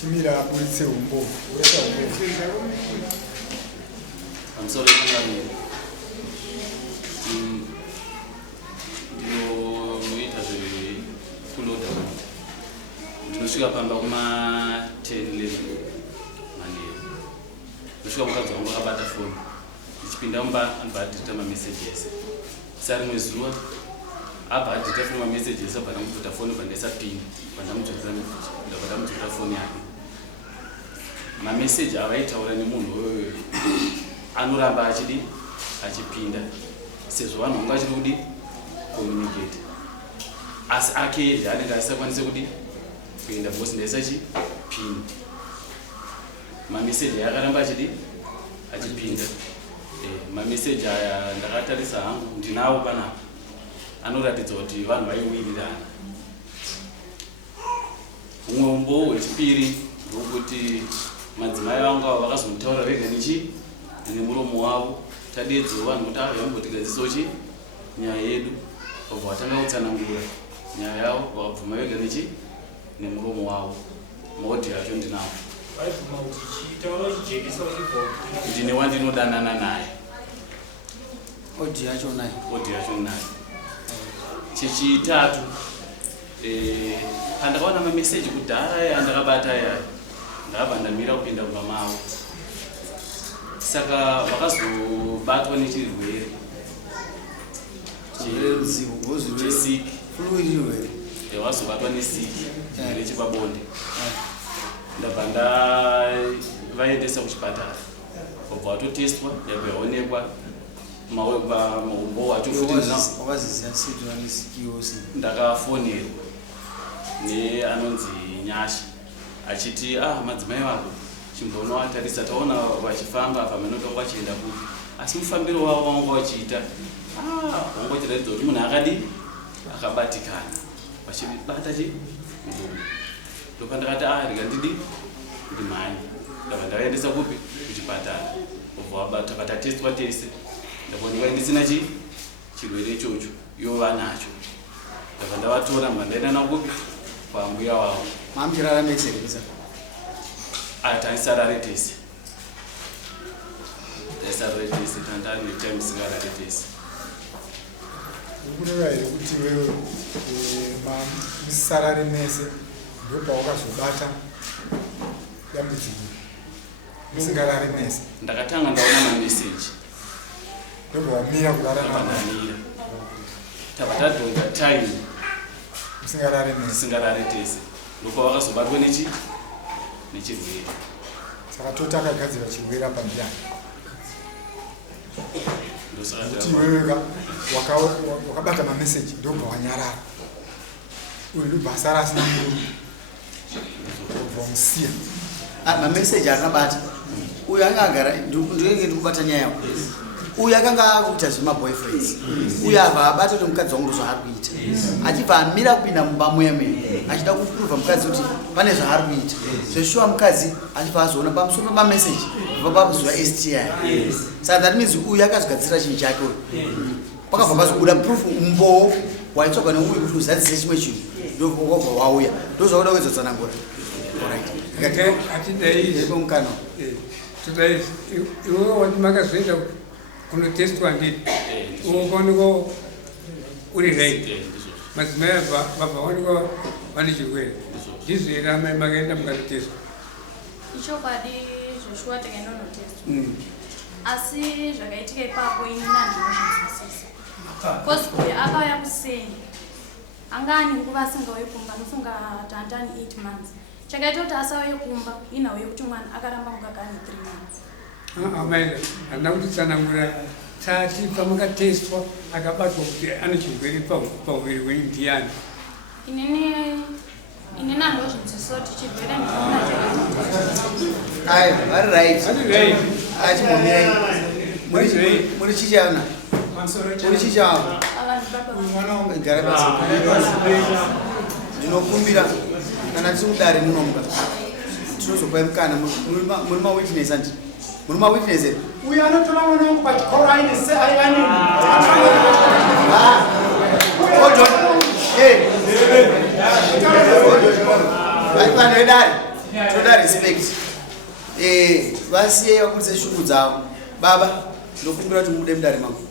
Chimira polisi umbo. I'm sorry, ndosvika pamba kuma 10 level manheru ndosvika mukadzi wangu akabata foni ndichipinda mumba anobva adhirita mamessages sarimwe zuva abva adhirita foni mamessages abva ndamubvuta foni bandaisa pini bandamudzorera foni yake mameseji avaitaura nemunhu uyoyo anoramba achipinda sezvo vanhu vangu achiri kudi communicate asi ake zvaanenge asisakwanise kudi kuenda because ndaisa chipini mameseji akaramba achipinda mameseji aya ndakatarisa hangu ndinawo panapa anoratidza kuti vanhu vaiwirirana. Umwe umbo hwechipiri ndokuti madzimai vangu ava vakazomutaura vega nemuromo wavo tadedzewo vanhu kuti avambotigadzisawo nyaya yedu vabva vatanga kutsanangura nyaya yavo vakabvuma vega nemuromo wavo. Maudhi acho ndinawo ndine wandinodanana naye. Odhi yacho naye. Chechitatu pandakaona mameseji kudhara andakabata aya ndabva ndamira kupinda kumba mavo saka vakazobatwa nechirwere chesiki vazobatwa nesiki chirwere chepabonde ndabva ndavaendesa kuchipatara vabva vatotestwa yabva yaonekwa maumbo wacho futi ndakafonerwa neanonzi Nyasha achiti madzimai vako chimbonovatarisa taona vachifamba pamenotonga vachienda kupi asi mufambiro wavo wanga vachiita wanga vachiratidza kuti munhu akabatikana vachibata chimuromo ndopandakati rega ndimhanye ndabva ndavaendesa kupi kuchipatara obva takatatestwa tese ndaboneka ndisina chirwere ichocho yova nacho ndabva ndavatora mba ndaenda navo kupi kwambuya wavo. Mamuchirarame serivisa taisarare tese tandari netime singarare tese. Ukureva here kuti wewe musarare mese ndopawakazobata dambudziko musingarare mese? Ndakatanga ndaona mameseji ndobva wamira kurara navamira tabva tadhonga time musingarare tese ndopawakazobatwa nechirwere. Saka totakagadzira chirwere apa ndiyani kuti wewe wakabata mameseji ndobva wanyarara uyu ndobva asara asina murume ndobva wamusiya. Mameseji akabata uyu anga agara ndinenge ndikubata nyaya yako uyu akanga akuita zvemaboyfriends uyu abva abata kuti mukadzi wangu ndozvaari kuita achibva amira kupinda mumba muyamene achida kupuruvha mukadzi kuti pane zvaari kuita zveshuwa mukadzi achibva azoona pamusoro pemameseji papazuva STI. Saka that means uyu akazogadzira chinhu chake uyu pakabva pazobuda proof umbowo waitsvagwa neuyu kuti uzadzise chimwe chinhu ndobva wauya ndozvakuda kuzodzanangura mukana iwewe wati makazoenda kunotestwa ndini uonekwa uri right madzimai vabva waonekwa vane chirwere ndizvo here amai makaenda mukatotestwa? Ichokwadi Joshua takaenda kunotestwa asi zvakaitika ipapo ini nandinozvinzwisisa cause akauya kuseni anga ane nguva asingauye kumba nofunga tandani 8 months chakaita kuti asauye kumba inhauye kuti mwana akaramba mukagara 3 months. Amaida handina kuti tsanangura tati pamukatestwa akabatwa kuti ane chirwere pamuviri weindiyani. Ini nandozvinzwisisa kuti chirwere vari right achimbomirai muri chichana muri chichavo gara pasi ndinokumbira kana tiri kudare munomuka tinozopai mukana muri mawitness andi muri mawitness here uyu anotora mwana wangu pachikoro aine vanhu vedare toda respect vasiye vakulise shuku dzavo baba ndokumbira kuti mude mudare mangu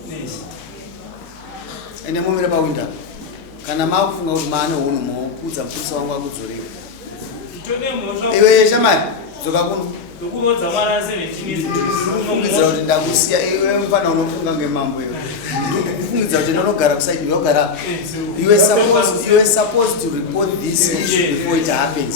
ende mumire pawinda kana makufunga kuti maane hunhu maukudza mupurisa wangu akudzorera iwe shamai dzoka kuno ndikufungidza kuti ndakusiya iwe mufana unofunga ngemambo iwe ndikufungidza kuti ndinogara kusaidi ndinogara you were supposed to report this issue before it happens.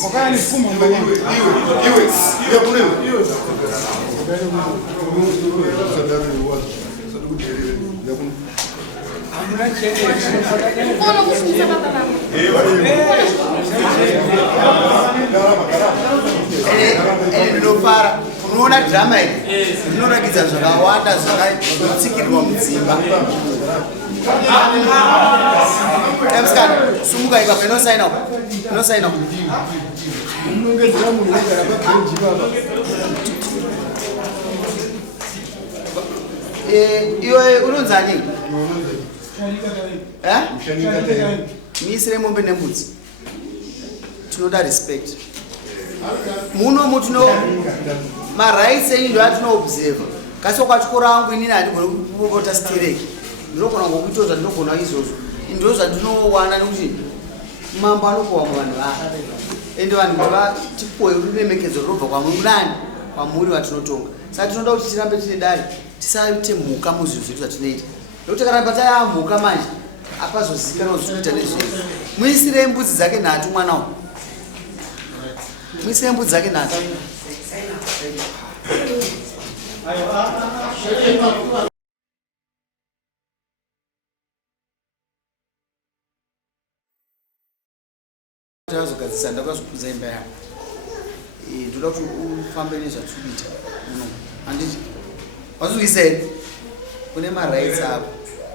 Ndinofara unoona drama iyi inoratidza zvakawanda zvakatsikirirwa mudzimba. Sumuka ikapa inosaina iwe unonzani miisire mombe nembudzi tinoda respect muno mutino marights enyu ndo atinoobserva kasi kwachikora angu inini handigoni kupota stereki ndinogona ngokuitodza ndinogona izvozvo ndo zvandinowana nekuti mambo anokowa muvanhu vaa ende vanhu kuti vatipoe ruremekedzo rinobva kwamurani kwamuri vatinotonga saka tinoda kuti tirambe tine dare tisaite mhuka muzvinhu zvedu zvatinoita nekuti kana pataya mhuka manje apazozivikana kuti tinoita nezvei. Muisire mbudzi dzake nhatu mwana uyu, muisire mbudzi dzake nhatu. Tazogadzisa ndakazokudza imba yako. Ndoda kuti ufambe nezvatinoita muno. Handiti wazvizere kune marights ako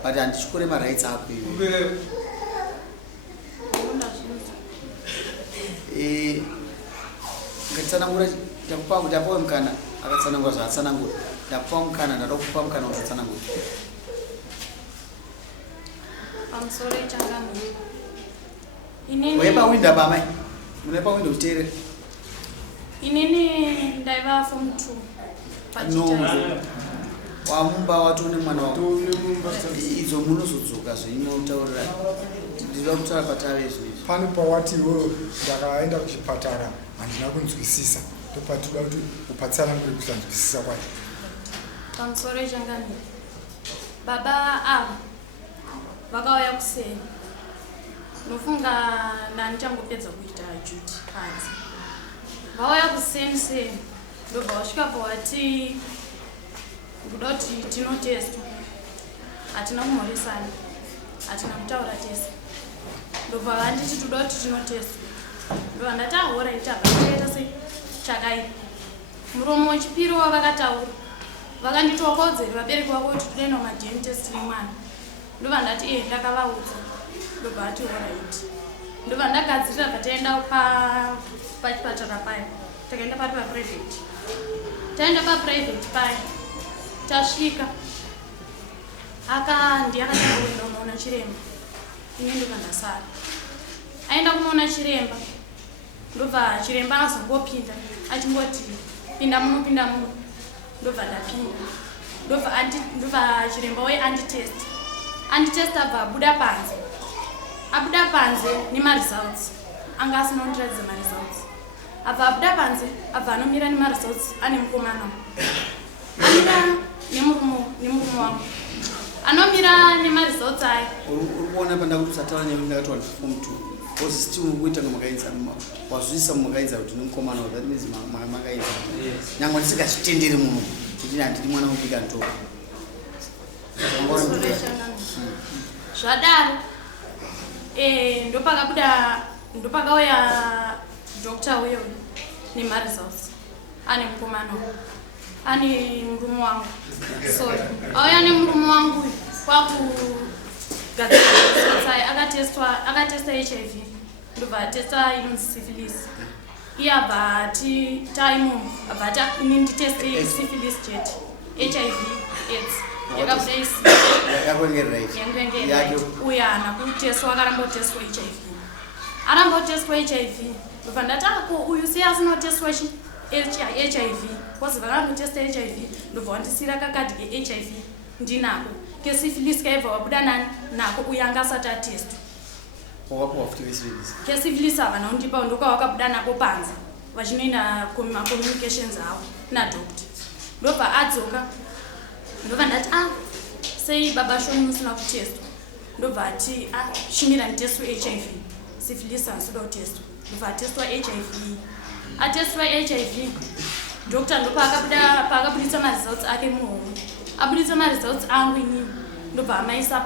but handichikore marights ako iwe. Ngatsanangura ndakupa kuti apawe mukana akatsanangura zvaatsanangura. Ndakupa mukana ndada kukupa mukana wazvatsanangura. Pamusoro changamu. Inini wepa winda pamai. Munepa winda utere. Inini ndaiva form 2. No. Wamumba watone mwana wako. Izo munozodzoka zvinotaurira. Ndinoda kutaura patave izvi. Pane pawati wewe ndakaenda kuchipatara handina kunzwisisa. Ndopatuda kuti upatsana muri kusanzwisisa kwacho. Pamusoro changamu. Baba ava vakauya kuseni. Nofunga ndanichangopedza kuita duty kanzi. Vauya kuseni seni. Ndobva vasvika pawati kuda kuti tinotestwa. Hatina kumhoresana. Hatina kutaura tese. Ndobva vanditi toda kuti tinotestwa. Ndobva ndati ahora itabva sei chakaipa. Muromo wechipiri wavakataura. Vakanditokodzera vabereki vako kuti toenda kuma-DNA test nemwana. Ndobva ndati ndakavaudza. Ndobva ati alright. Ndobva ndagadzirira bva taenda pachipatara paya. Takaenda pari pa-private. Taenda pa-private paya. Tasvika. Ndiyakatanga kuenda kunoona chiremba. Ine ndobva ndasara. Aenda kunoona chiremba. Ndobva chiremba azongopinda. Achingoti pinda muno. Ndobva ndapinda. Ndobva chiremba we anditest. Anditest abva abuda panze. Abuda panze nemaresults. Anga asinondiradza maresults. Abva abuda panze, abva anomira nemaresults ane mukomana. Amira nemurume wangu. Anomira nemaresults aya. Uri kuona pandakuti usataura newe ndakati wati form 2. Was still kuita ngamakainza wazvisa mumakainza kuti nemukomana that means makainza. Nyangwe ndisikachitenderi munhu kuti handiri mwana wekubika ntoka. Zvadaro. Ndopakauya doctor uyo nemaresults. Ane mukomana. Ane murume wangu. So, auya nemurume wangu kwakugadzirisa akatesta HIV. Ndobva atesta inonzi syphilis. Iye abva ati taimu abva ati nditeste syphilis chete. HIV AIDS. Yakabuda yakwengerera uya haana kuteswa akaramboteswa HIV. Aramboteswa HIV ndobva ndati ako uyu sei asinoteswa HIV kozi vakangotesta HIV ndobva wandisira kakadhi keHIV ndinako kesyphilis kaibva wabuda nani nako uyu anga asati atestwa kesyphilis havana kundipa ndoka wakabuda nako panze vachinoenda communications avo nadokta ndobva adzoka ndobva ndati sei baba shoni musina kutestwa ndobva ati shumira nditestwa HIV syphilis ansida kutestwa ndobva atestwa HIV atestwa HIV dokta ndopaakabudisa maresults ake muhomwe abudisa maresults angu inini ndobva amaisa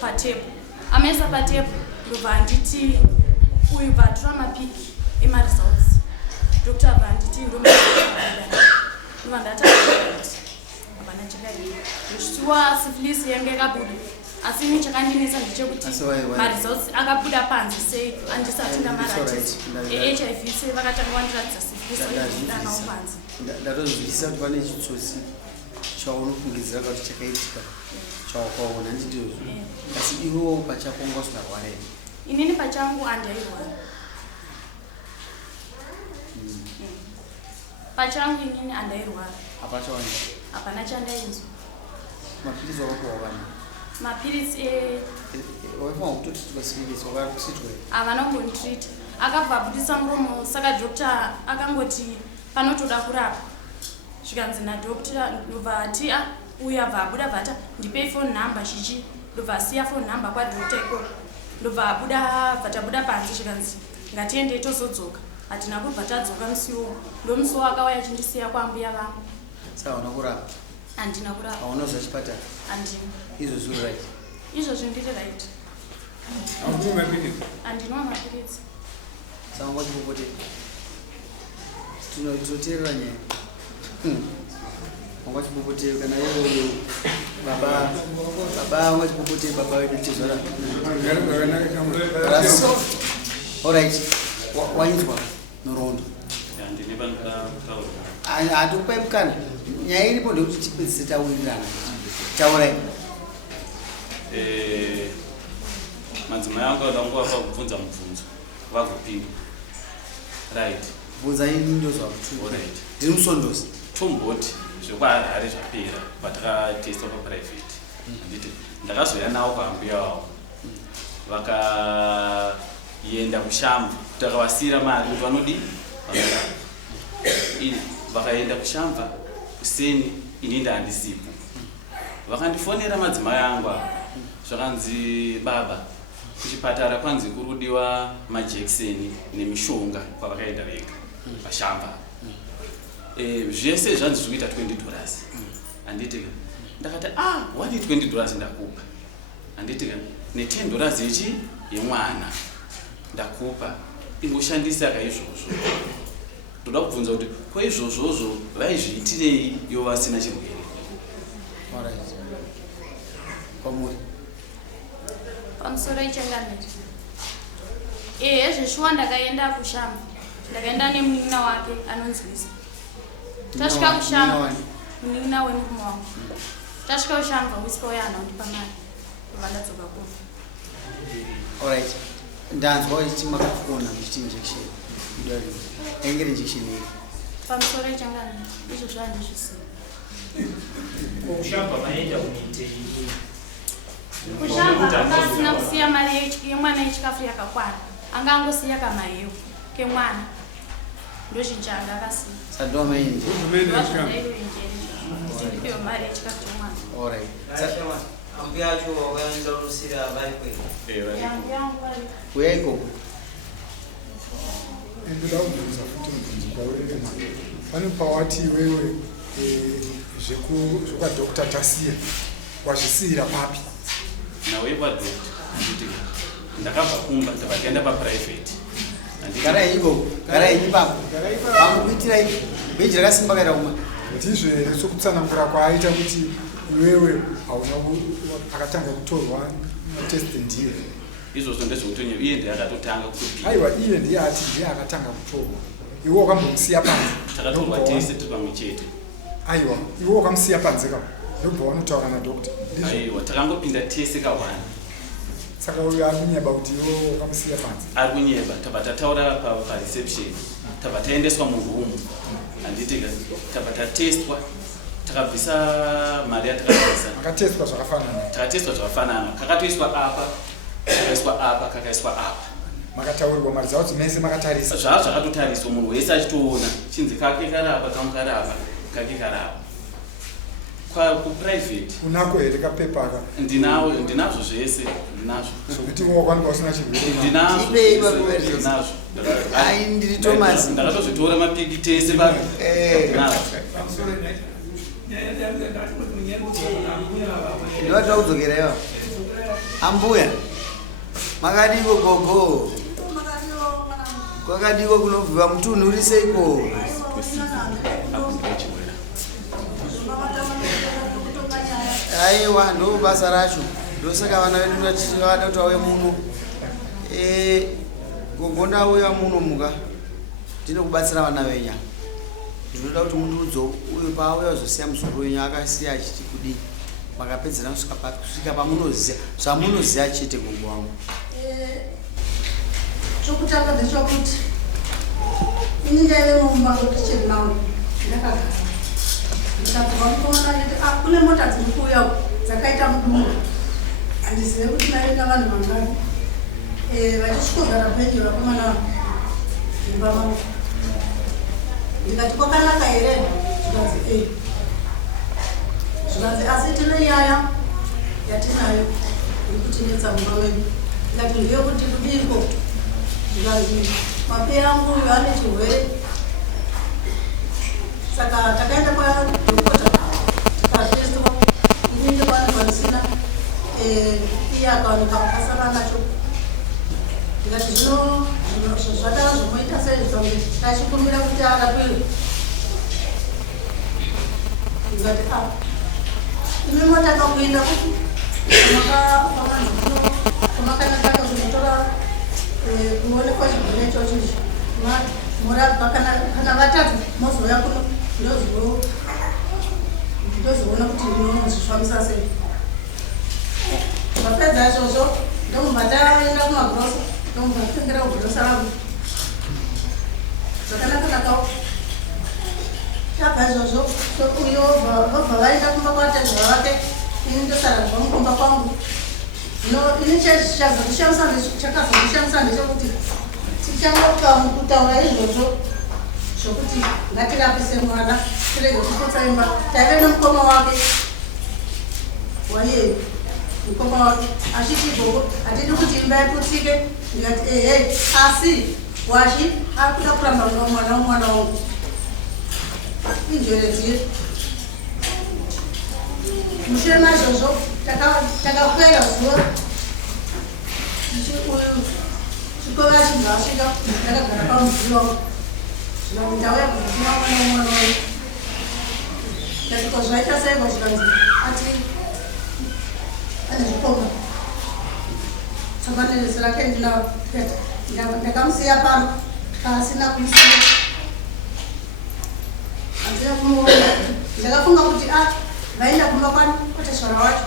patepu amaisa patepu ndobva anditi uyu bvatora mapiki emaresults dokta bva anditi ndobva ndati abana chakadii zvichiwa syphilis yange yakabuda asi ini chakandinesa ndechekuti maresults akabuda panze sei andisati ndamaratidza HIV sei vakatanga vandiratidza syphilis danawo panze ndatozwisisa kuti pane chitsotsi chaunofungidzira kuti chakaitika chawakaona nditizvo asi iwo pachako ungasingarwara here inini pachangu andairwara pachangu inini andairwara hapana chandainzwa mapirizi wakakuwavana mapirizi waifanwa kutotitika syphilis wakakusitwa havana kungonitreat akabva abudisa muromo saka dokta akangoti panotoda kurapa zvikanzi nadokta ndobva ati uyu abva abuda bvata ndipei phone number chichi ndobva asiya phone number kwadokta ikoko ndobva abuda bvatabuda panze zvikanzi ngatiendei tozodzoka hatina kubva tadzoka musiwo ndomusi wakauya achindisiya kwambuya vangu saka hauna kurapa handina kurapa haunozva chipatara handina izvozvo right izvozvo ndiri right haunwa mapirizi handinwa mapirizi saka wachipopotera tinoteerera nyaya wangachipopotera kana iwe baba wangachipopotera baba wedu tizora alright wainzwa norondo hatukupai mukana nyaya iripo ndekuti tipedzise taurirana taurai madzimai angu ada nguva pakubvunza mubvunzo vagopinda right bvunza ini ndozva right ndiri musondosi tomboti zvekwaharare zvapera patakatesta paprivate handiti ndakazoya nawo kwambuya wavo vakaenda kushamba takavasiyira mari kuti vanodi vakaenda kushamba kuseni ini ndaandisipo vakandifonera madzimai angu ava zvakanzi baba kuchipatara kwanzi kurudiwa majekiseni nemishonga kwavakaenda vega vashamba zvese zvanzi zvikuita $20 handitika ndakati wadi $20 ndakupa handitika ne$10 ichi yemwana ndakupa ingoshandisa kaizvozvo ndoda kubvunza kuti kwaizvozvozvo vaizviitirei ivo vasina chirwere kwamuri pamusoro ichangamiri hezveshuwa ndakaenda kushamba ndakaenda nemunina wake anonzwisa tasvika kushamba munina wemurume wangu tasvika kushamba wisika uya hana kundipa mari kuva ndadzoka kufa alright ndanzwa ichi makafona muchiti injection idari engere injection iri pamusoro ichangamiri izvo zvandizvisiya kushamba maenda kuite kushamba anga asina kusiya mari yemwana yechikafu yakakwana anga angosiya kamahewu kemwana ndozvinji anga akasiya sadova maindi ndipewo mari yechikafu chemwana alright ambuya acho wakaenda unosira vari kwei uya ikoko ndoda kubvunza futi mubvunzo kwaurere mwana pane pawati iwewe zvekwadokta tasiya wazvisiyira papi nawe kwadokta handitika ndakabva kumba ndakatoenda paprivate garai ikoko garai ipapo pamukuitirai bheji rakasimba kaita kuma ndizvo here sokutsanangura kwaaita kuti iwewe hauna akatanga kutorwa matest ndiye izvozvo ndezvekutonye iye ndeyakatotanga kutopinda aiwa iye ndiye ati ndiye akatanga kutorwa iwe wakambomusiya panze takatorwa tese tiri pamwe chete aiwa iwe wakamusiya panze ka ndobva wanotaura nadokta aiwa takangopinda tese ka1 saka uyo akunyeba kuti iwo ukamusiya panze ari kunyeba tabva tataura pareception tabva taendeswa murumu handiti tabva tatestwa takabvisa mari yatakabvisa makatestwa zvakafanana takatestwa zvakafanana kakatoiswa apa kakaiswa apa kakaiswa apa makataurirwa mari dzavo kuti mese makatarisa zvava zvakatotariswa munhu wese achitoona chinzi kake karapa kangu karapa kake karapa kuprivate unako here kapepa aka ndinazvo zvese ndinazvo zvokuti wakwanikwa usina chirwere ndinazvo ai ndiri Thomas ndakatozvitora mapiki tese ndinoda kudzokera iva ambuya makadiko gogo kwakadiko kunovhiwa mutunhu uri seiko aiwa ndo basa racho ndosaka vana vedu vada kuti auye muno gogo ndauya muno muka ndinokubatsira vana venya ndinoda kuti mundiudze uyo paauya uzosiya muzukuru wenyu akasiya achiti kudii makapedzera kusvika pamunoziya zvamunoziya chete gogo wangu chokutanga ndechekuti ini ndaive mumba mukicheni mangu ndakagara ndikabva mutoona kuti kune mota dziri kuuya dzakaita mudunga handizive kuti naenda vanhu vangani vachisvikogara penyu vakomana mumba mangu ndikati kwakanaka here zvikanzi zvikanzi asi tine nyaya yatinayo iri kutinetsa mumba medu ndikati ndeyekuti kudiko zvikanzi mape angu uyo ane chirwere saka takaenda kwadokota tikatestwa ininde kwanikwanisina iye akaoneka akasara nacho ndikati zvadara zvomoita sei zvikange tachikumbira kuti arapiwe ndikati imi motakakuenda kuti kwamakanataka kunotora kuonekwa chirwere ichocho morapwa kana vatatu mozoya kuno ndozoona kuti ndinozvifambisa sei vapedza izvozvo ndomubva taenda kumagrosa ndomubva tatengera kugrosa rangu zvakanaka tabva izvozvo uyo vobva vaenda kumba kwatendwa vake ini ndosaradzwa mukumba kwangu ini chakazondishamisa ndechekuti tichangoka mukutaura izvozvo zvokuti ngatirapise mwana tirege kupotsa imba taive nomukoma wake waiyeyo mukoma wake achiti gogo hatidi kuti imba iputsike ndikati asi washi ari kuda kuramba mwana womwana wangu injere dziri mushure maizvozvo takakwera zuva uyu chikova chinhu asvika ndakagara pamudzivi wangu zvinangu ndauya kuzotima mwana wangu ndasvika zvaita seiko zvikanzi ati ane zvikomba tsomaneresi rake ndinaro ndakamusiya pano kaasina kumusiya handina kumuona ndakafunga kuti vaenda kumba kwani kotesvara wacho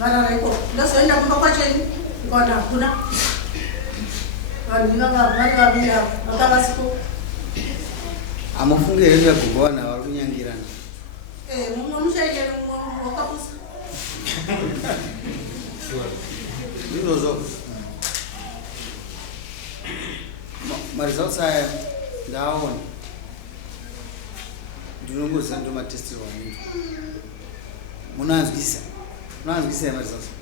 vararaiko ndozoenda kumba kwacheni ndikaona hakuna vanhu ivava vari vaviri avo vakavasiko hamufunge here kugowana vari kunyangirana mumwe muchaikere mumwe wakapusa ndizvozvo marizautsa ndaaona ndinongoziva ndomatestirwa muntu munanzwisa yamarizautsa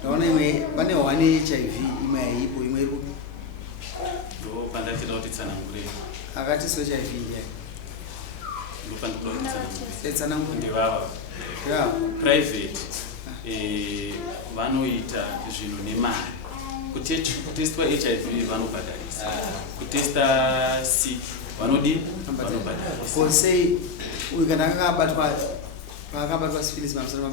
ndaona imwe pane hwane HIV imwe haipo imwe iripo ndo pandachida kuti tsanangure akati so HIV ndiye ndo pandikuda kuti tsanangure tsanangure ndivava private vanoita zvinhu nemari kutestwa HIV vanobhadharisa kutesta C vanodii vanobhadharisa kosei uyu kana akabatwa syphilis mamusoro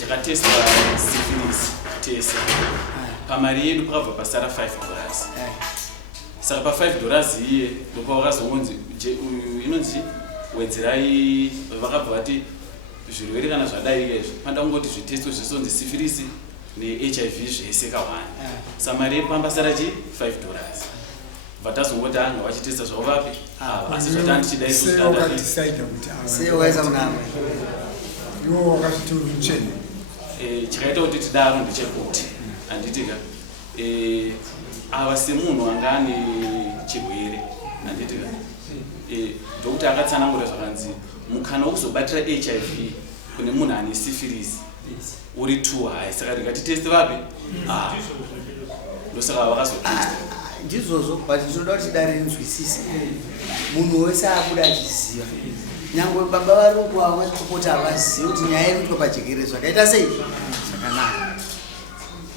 takatestwa syphilis tese pamari yedu pakabva pasara $5 saka pa$5 iye ndopawakazongonzi inonzi wedzerai vakabva vati zvirwere kana zvadai izvo panda kungoti zvitesto zvisonzi syphilis neHIV zvese kawani. Samari yepamba sara chi $5. Vatazongoti anga vachitesta zvavo vapi asi zvotandi chidai chikaita kuti tidaro ndechekuti handitika ava semunhu anga ane chirwere handitika dhokta akatsanangura zvakanzi mukana wekuzobatira HIV kune munhu ane syphilis uri too high, saka ndingatiteste vapi ndosaka vakazotesta ndizvozvo but tinoda kuti dare rinzwisise munhu wese akuda achiziva nyangwe baba vari kuwa kuti havazivi kuti nyaya iri kuitwa pajekerere zvakaita sei zvakanaka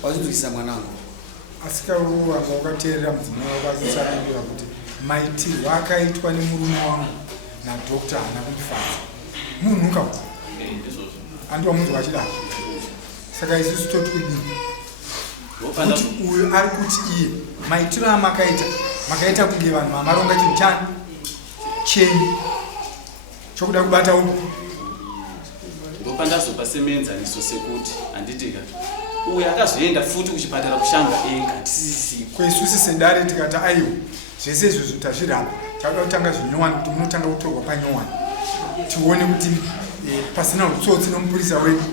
wazvinzwisisa mwana wangu asikawo anga ukateerera mudzimai wakasarambira kuti maitirwo akaitwa nemurume wangu nadhokta haana kumufadza munhu ka andiwa munhu wachidaro saka isusu toti kudini kuti uyu ari kuti iye maitiro amakaita kunge vanhu vamaronga chinhu chani chenyu chokuda kubata uku ndopandazopa semenzaniso sekuti handitika uyu akazoenda futi kuchipatara kushanga ega tisisipo kweisusi sedare tikati aiwa zvese izvozvo tazviramba takuda kutanga zvinyowani kuti munotanga kutorwa panyowani tione kuti pasina utsotsi nomupurisa wedu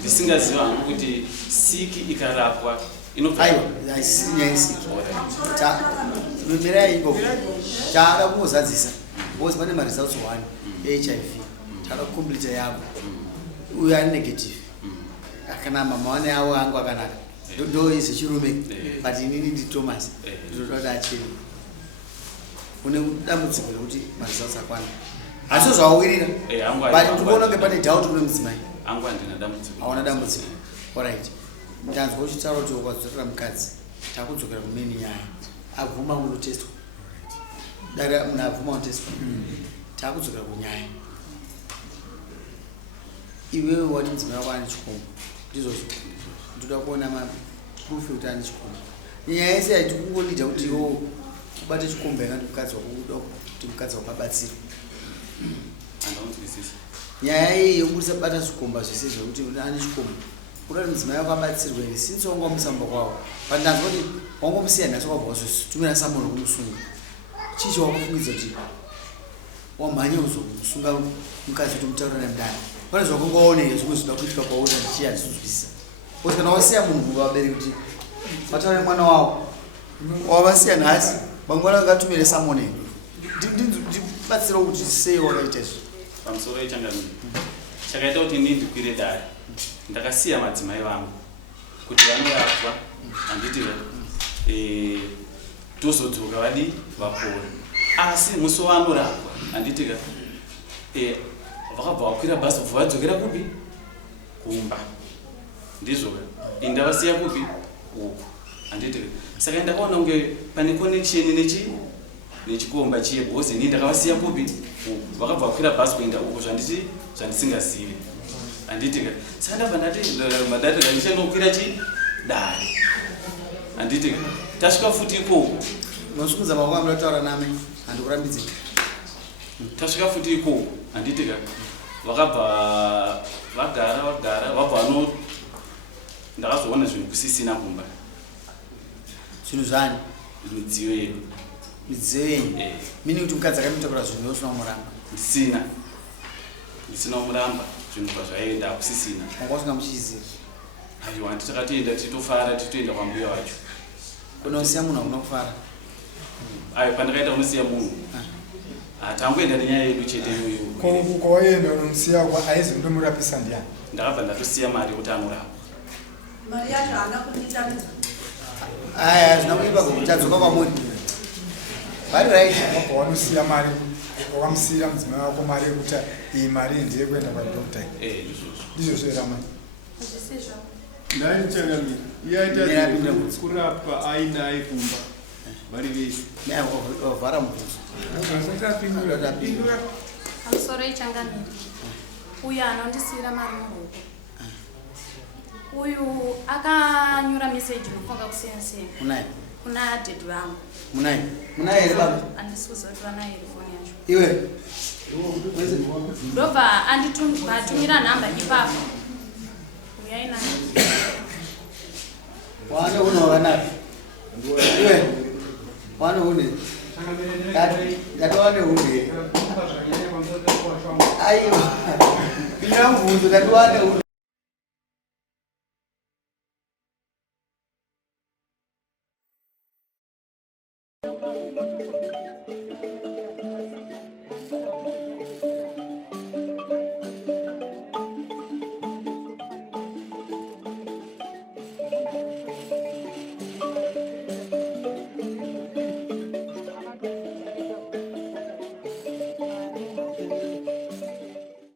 ndisingaziva hangu kuti siki ikarapwa mirai iko taada kungozadzisa because pane maresults 1 HIV taada kukomplita yavo uyu ari negative kana mama wane avo angu akanaka ndo izechirume but inini ndi Thomas ndotoda achiri une dambudziko rekuti maresults akwana asi zvawawirira but ndikuona kunge pane doubt kune mudzimai angu handina dambudziko hauna dambudziko alright ndanzwa uchitaura kuti ukadzokera mukadzi takudzokera kumeni nyaya abvuma unotestwa dare munhu abvuma unotestwa takudzokera kunyaya iwewe wati mudzimai wako ane chikombo ndizvozvo ndoda kuona maproof kuti ane chikombo nyaya yese haiti kungolidha kuti iwo ubate chikombo yakati mukadzi wako uda kuti mukadzi wako abatsirwe handaunzwisisa nyaya iyi yokubudisa bata zvikomba zvese zvokuti ane chikombo kuda kuti mudzimai wako abatsirwe here since wangomusamba kwavo but ndanzwa kuti wangomusiya nhasi wabva wazvitumira samuno kumusunga chichi wakufungidza kuti wamhanya kuzomusunga mukadzi kuti mutaura nemudani pane zvakungaonei zvimwe zvinoda kuitika kwauri ndichiya ndisizwisisa kuti kana wasiya munhu vabereki kuti mataura nemwana wavo wavasiya nhasi mangwana angatumire samone ndibatsira kuti sei wakaita izvo pamusoro yechangamiri chakaita kuti ini ndikwire dare ndakasiya madzimai vangu kuti vanorapwa handitika tozodzoka vadi vapora asi musi vanorapwa handitika vakabva vakwira bhazi bva vadzokera kupi kumba ndizvoka ndavasiya kupi uku handitika saka ndakaona kunge pane connection nechikomba chiye bhozi ini ndakavasiya kupi uku vakabva vakwira bhazi kuenda uku zvandisingazivi handitika saka ndabva ndati madhadhira ndichandokwira chi dare handitika tasvika futi ikoko nosumudza mako amurataura name handikurambidzika tasvika futi ikoko handitika vakabva vagara vabva ndakazoona zvinhu kusisina kumba zvinhu zvani midziyo yedu midziyo yenyu mini kuti mukadzi akamutakura zvinhu yosina umuramba ndisina umuramba zvinhu pazvaenda akusisina wanga usinga muchiziva aiwa handi takatoenda titofara titoenda kwambuya wacho unosiya munhu akuna kufara ayo pandakaita unosiya munhu tangoenda nenyaya yedu chete iyoyo kwawaenda unomusiya kwa aizi ndomurapisa ndiani ndakabva ndatosiya mari yekuti anorapa mari yacho haana kutitambidza aya zvina kuipa kutadzoka kwamuri vari right wabva wanosiya mari wamusiyira mudzimai wako mari yekuti iyi mari ndiye kuenda kwadokta ndizvo zveramani zvisizvo ndaichangamira iyaita kurapwa ainaye kumba vari vese vhara mubvunzo pamusoro yechangamiri uyo anondisiyira mari muruoko uyu akanyura message nofunga kusenseni Unaye? kuna date wangu Munaye? Munaye ere baba? andisuza kuti vanayo telefoni yacho Iwe? ndobva anditumira nhamba ipapo uyaina Wane uno wanapi? Iwe? Wane une? Dati wane une? Ayo. Binambuzo dati wane une?